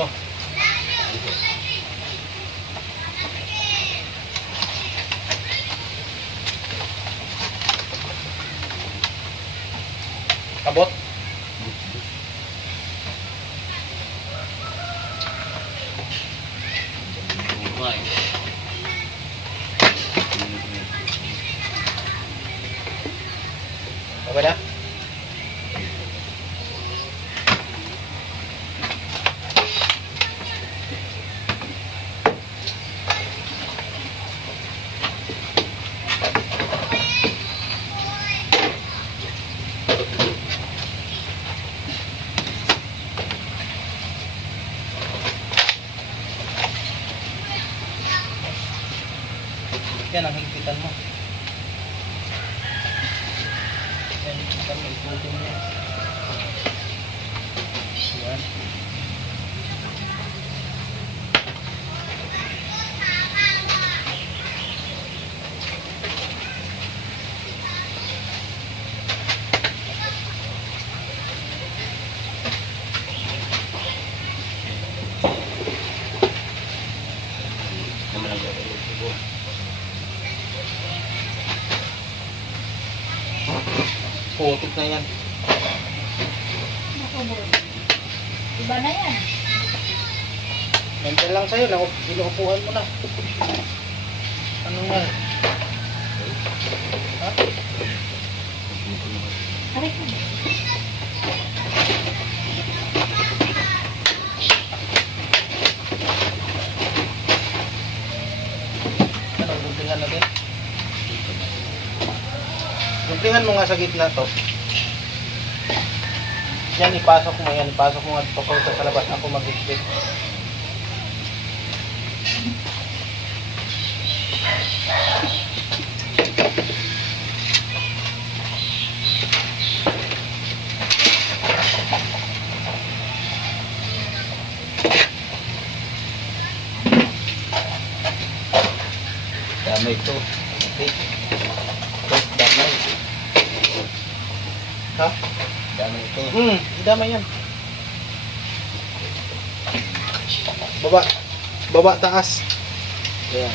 Ito. Kabot. Okay na? Yan ang higpitan mo. Yan, higpitan mo, ikutin mo. Yan. Putik na yan. Iba na yan. Nandiyan lang sa'yo, inuupuhan mo na. Ano nga? Ha? Aray ko. Ano, guntingan natin? Guntingan mo nga sa gitna to. Yan, ipasok mo yan. Ipasok mo nga ito sa labas. Ako mag-higpit. Damay ito. Okay. Ito, damay. Ha? Damay ito. Damay yan. Baba. Baba, taas. Ayan.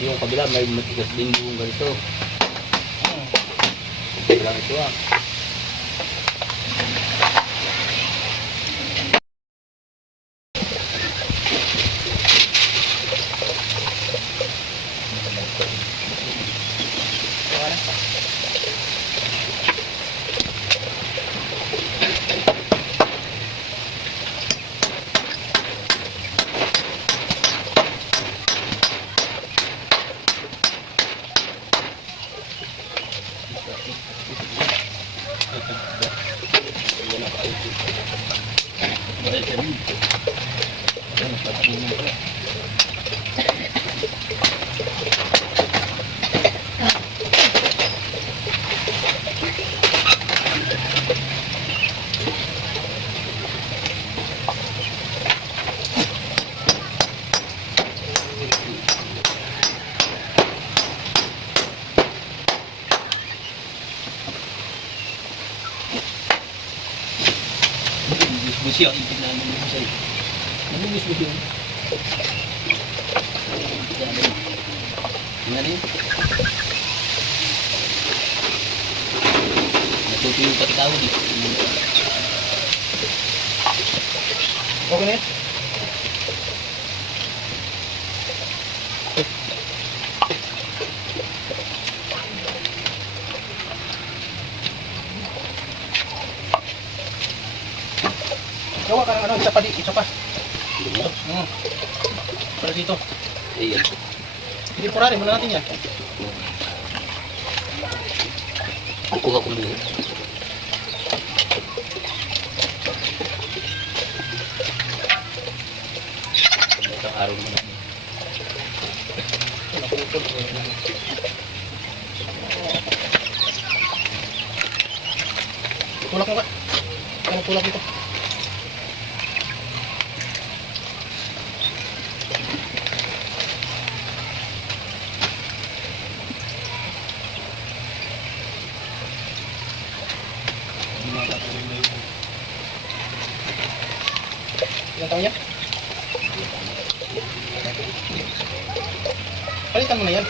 Hindi yung kabila, may matigas din yung ganito. Kabila ito ah. Busi ang ipin namin dito sa iyo. Namumis mo yun. Tingnan yun. Natuto yung patikaw dito. Okay na yan? Gawa ka ng ano, isa pa di, isa pa. Ito. Para dito. Ayan. Hindi purari, muna natin yan. Kukuha ko dito. Tulak mo ka. Kaya tulak dito. Ilang taon yan? Palitan mo na yan.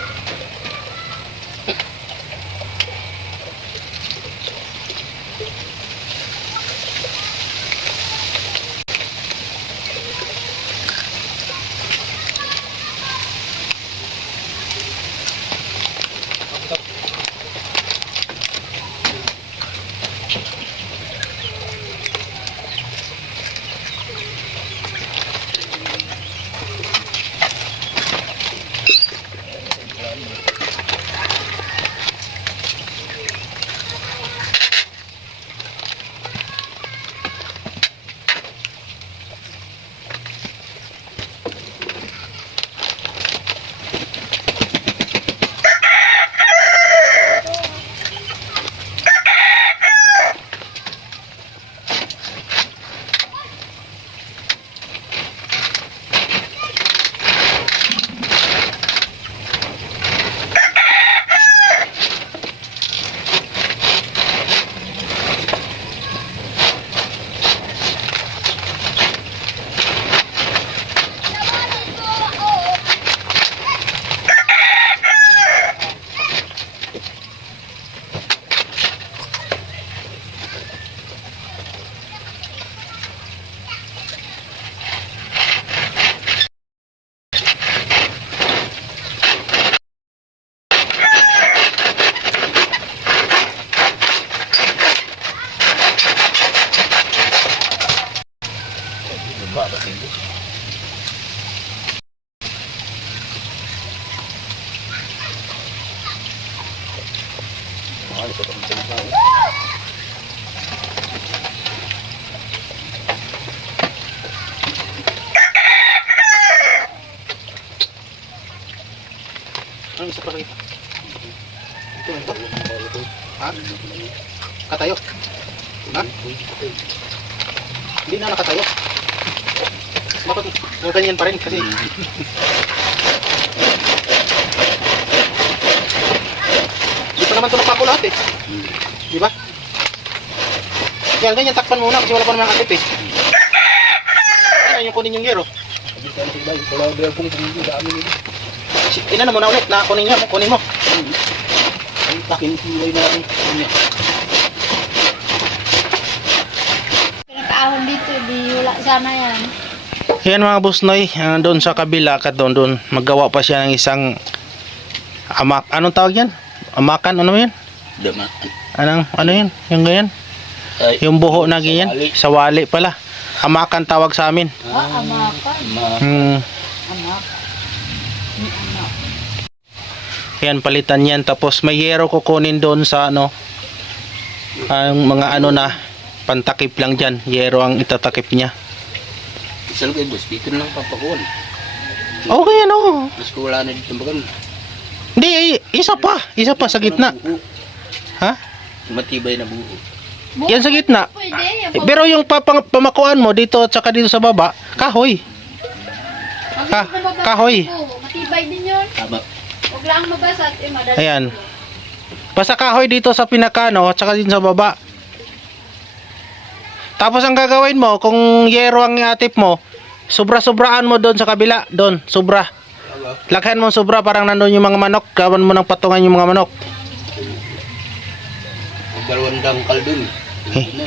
Ano isa pa rito? Ito ang tayo. Ha? Katayo? Ha? Hindi na nakatayo. Bakit ganyan pa rin kasi dito naman ito nagpako lahat eh. Di ba? Yan, ganyan takpan muna kasi wala pa naman ang akit eh. Yan yung kunin yung gero. Inano mo na ulit na kunin mo. Ay, takin kulay na rin. Pinakaahon dito, di wala sana yan. Yan mga busnoy, doon sa kabila ka doon maggawa pa siya ng isang anong tawag yan? Amakan, ano yan? Dama. Ano yan? Yung ganyan? Yung buho na ganyan? Sa wali pala. Amakan tawag sa amin. Amakan. Amak. Yan, palitan yan. Tapos may yero kukunin doon sa ano, ang mga ano na pantakip lang dyan. Yero ang itatakip niya. Isal kayo boss, dito lang papakuan. Okay, ano? Mas ko wala na dito bagan. Hindi, isa pa sa gitna. Ha? Matibay na buo. Yan sa gitna. Pwede. Pero yung pamakuan mo dito at saka dito sa baba, kahoy. Kahoy. Matibay din yun. Tama. Huwag lang mabasat. Madali. Ayan. Basta kahoy dito sa pinakano at saka dito sa baba. Tapos ang gagawin mo, kung yero ang atip mo, sobra-sobraan mo doon sa kabila. Doon, sobra. Laghan mo sobra parang nandun yung mga manok. Gawan mo ng patungan yung mga manok. Dalawang dangkal dun.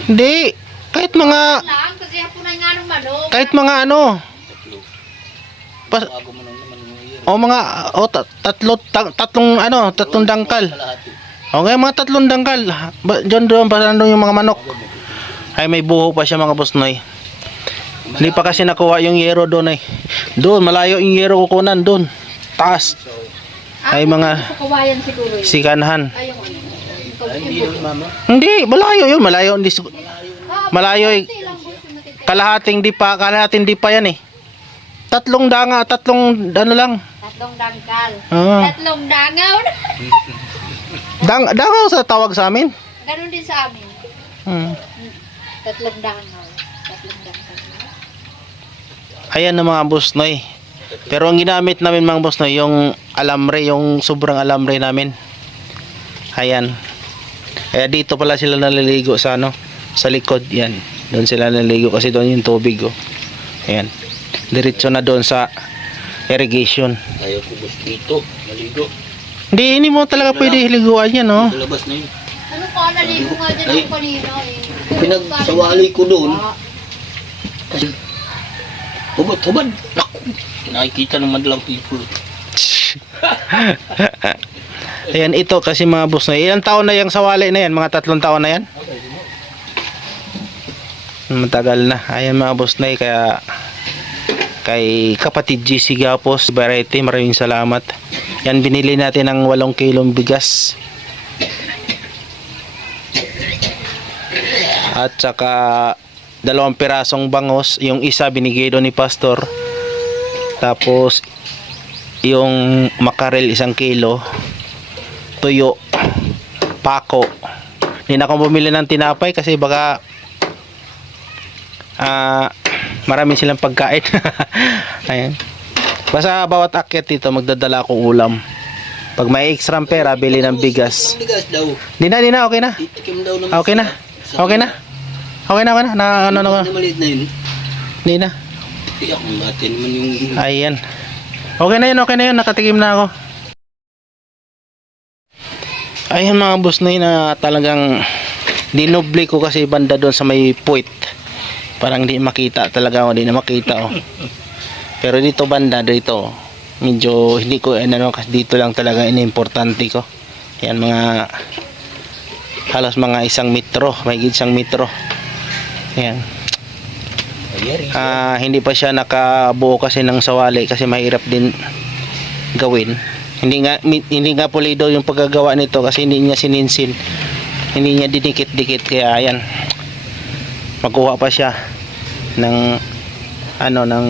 Hindi. Kahit mga... Lang, kasi hapon ay nga ng manok. Kahit mga ano. Bago mo nang naman yung year. O mga... tatlong dangkal. Okay, mga tatlong dangkal. Doon pa nandun yung mga manok. Ay, may buho pa siya mga busnoy. Hindi pa kasi nakuha yung yero doon eh. Doon, malayo yung yero kukunan doon. Taas. Ay mga Kawayan siguro yun. sikanhan. Ay, yung Ay, hindi yun mama. Hindi, malayo yun. Malayo. Malayo eh. Kalahating di pa yan eh. Tatlong ano lang. Tatlong dangkal. Ah. Tatlong dangaw. Dangaw sa tawag sa amin. Ganon din sa amin. Tatlong dangal. Tatlong dangkal. Ayan na mga boss noy. Pero ang ginamit namin mga boss noy, yung alambre, yung sobrang alambre namin. Ayan. Kaya dito pala sila naliligo sa ano, sa likod yan. Doon sila naliligo kasi doon yung tubig oh. Ayan. Diretso na doon sa irrigation. Ayaw ko gusto dito. Naligo. Hindi mo talaga pwede hiliguan yan oh. Labas na yun. Ano ka, naligo nga dyan ako kanina eh. Pinagsawali ko doon. Kasi, hubad. Naku. Nakikita ng madalang people. Ayan, ito kasi mga boss na. Ilang taon na yung sawali na yan? Mga 3 taon na yan? Matagal na. Ayan mga boss na. Kaya kay kapatid GC Gapos Variety, maraming salamat. Yan, binili natin ng 8 kilong bigas. At saka 2 pirasong bangos. Yung isa binigay doon ni Pastor. Tapos yung makarel 1 kilo. Tuyo, pako. Hindi na akong bumili ng tinapay kasi baka marami silang pagkain. Ayan. Basta bawat akyat dito magdadala akong ulam. Pag may extra pera, bili ng bigas. Bigas daw. Di na, okay na. Titikim daw naman. Okay na. Okay na. Okay na. Ano. Maliit na yun. Di na. Iyak mo natin naman yung... Ayan. Okay na yun. Nakatikim na ako. Ayan mga boss na talagang dinoble ko kasi banda doon sa may puwit. Parang di makita talaga ako, di na makita oh. Pero dito banda, dito medyo hindi ko kasi dito lang talaga importante ko. Ayan mga halos mga 1 metro, mahigit 1 metro. Ayan. Hindi pa siya nakabuo kasi ng sawali kasi mahirap din gawin. Hindi nga pulido yung paggagawa nito kasi hindi niya sininsin. Hindi niya dinikit-dikit kaya ayan. Magkuha pa siya ng ng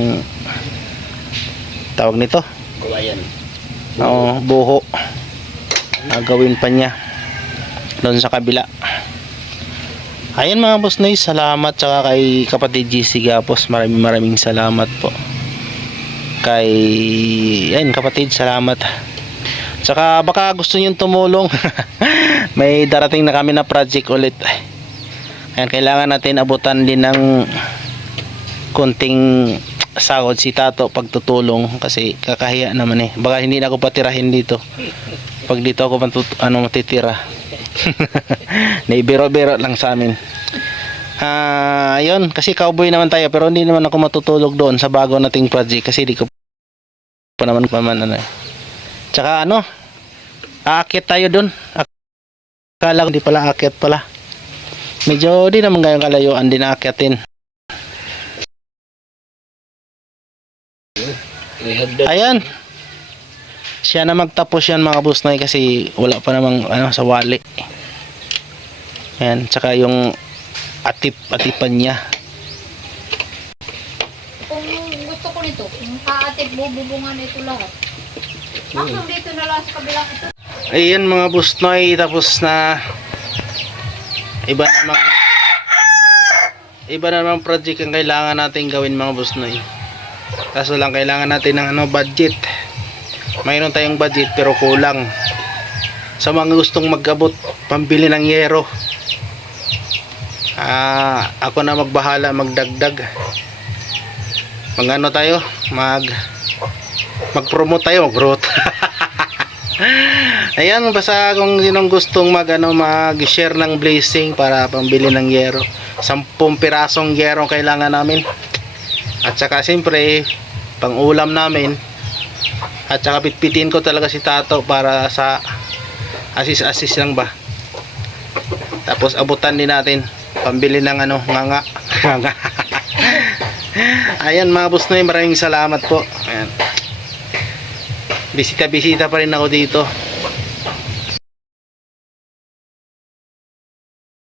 tawag nito. Kawayan. Oo, buho. Gawin pa niya doon sa kabila. Ayan mga boss noy, salamat saka kay kapatid GC Gapos, maraming salamat po. Kay kapatid, salamat. Saka baka gusto niyo tumulong. May darating na kami na project ulit. Ayan, kailangan natin abutan din ng konting sahod si Tato pagtutulong kasi kakahiya naman eh. Baka hindi na ako patirahin dito. Pag dito ako matitira. Naibiro-biro lang sa amin. Ayun, kasi cowboy naman tayo pero hindi naman ako matutulog doon sa bago nating project kasi di ko pa naman Tsaka aakyat tayo doon. Akala ko di pala aakyat pala. Medyo di naman gayong kalayuan din aakyatin. Ayan. Siya na magtapos yan mga boss na kasi wala pa namang sa wali. Ayan, tsaka yung atipan niya. Kung gusto ko nito, yung kaatip bububungan ito lahat. Hanggang dito na lang sa kabilang ito. Ayan mga boss noy, tapos na iba namang project ang kailangan natin gawin mga boss noy. Kaso lang kailangan natin ng budget. Mayroon tayong budget pero kulang. Sa mga gustong mag-abot pambili ng yero, ako na magbahala magdagdag. Tayo mag-promote tayo, mag-promote. Ayan, basta kung sinong gustong mag-share ng blessing para pambili ng yero. 10 pirasong yero kailangan namin. At saka siyempre pang ulam namin. At saka pitpitin ko talaga si Tato para sa assist lang ba. Tapos abutan din natin pambili ng nganga. Ayan mga boss noy, maraming salamat po. Ayan. Bisita pa rin ako dito.